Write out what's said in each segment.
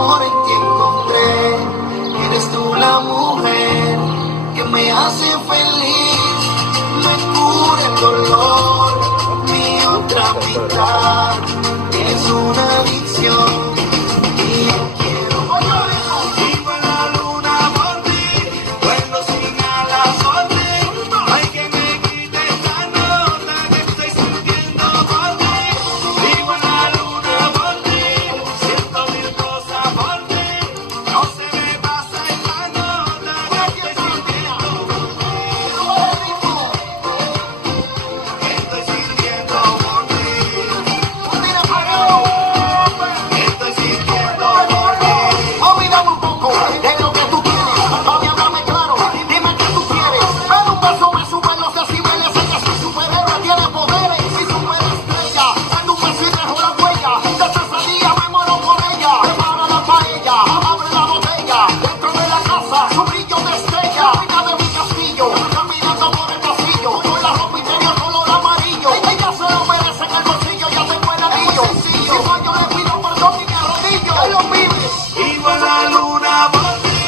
amor en ti encontré. Eres tú la mujer que me hace feliz, me cura el dolor. Mi otra mitad es una adicción y yo quiero volar. Vivo en la luna por ti, vuelo sin alas por ti. No hay que me quite esta nota que estoy sintiendo por ti. Vivo en la luna por ti, siento mil cosas por ti. No se me pasa esta nota que estoy sintiendo por ti. Estoy sintiendo por ti. Estoy sintiendo por ti. Olvídame un poco de lo que tú tienes. Mami, háblame claro, dime qué tú quieres. Pero un beso me sube los decibeles. Ella es un superhéroe, tiene poderes y superestrella. Dando un beso y dejo la huella. Desde ese día me muero por ella. Prepara la paella, abre la botella. Dentro de la casa, su brillo destella. Reina de mi castillo, caminando por el pasillo. Con la ropa interior color amarillo. Ella se lo merece en el bolsillo, ya tengo el anillo. Si fallo le pido perdón y me arrodillo. Él lo pide. Vivo en la luna por ti,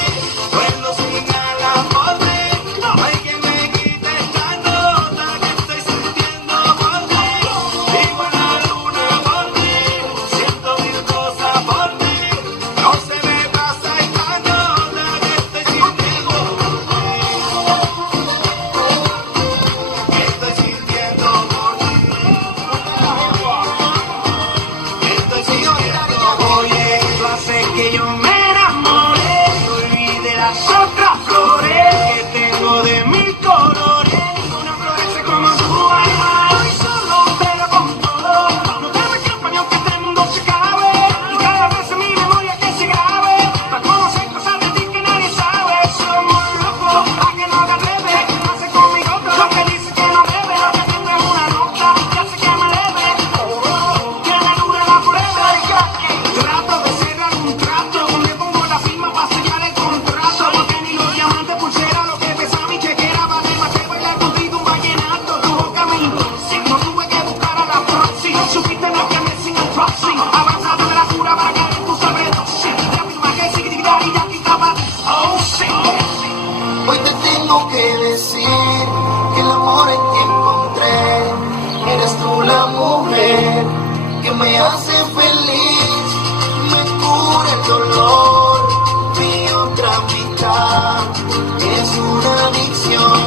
vuelo sin alas por ti. No hay que me quite esta nota que estoy sintiendo por ti. Vivo en la luna por ti, siento mil cosas por ti. No se me pasa esta nota que estoy sintiendo por ti. Estoy sintiendo por ti. Estoy sintiendo, oye, eso hace que yo me enamore, olvide las otras flores que tengo de mil colores. Ninguna florece como tu alma y solo te lo con todo. No te me escapas ni aunque este mundo se acabe, y cada vez en mi memoria que se grabe, para conocer cosas de ti que nadie sabe. Somos locos, a que no haga breve, hace conmigo todo lo que dice que no debe. Lo que tiene es una nota que hace que me eleve, que me dure la prueba. Trato de cerrar un trato, le pongo la firma para sellar el contrato, porque ni los diamantes pulsera lo que pesa mi chequera vale más que bailar contigo un vallenato. Tu boca me intoxicó, no tuve que buscar a la proxy, supiste lo que me sin el proxy, avanzado de la cura para caer en tu sobredosis. La firma que sigue y ya quitaba, oh shit. Hoy te tengo que decir que el amor en ti encontré. Eres tú la mujer que me hace feliz, me cura el dolor. Mi otra mitad es una adicción.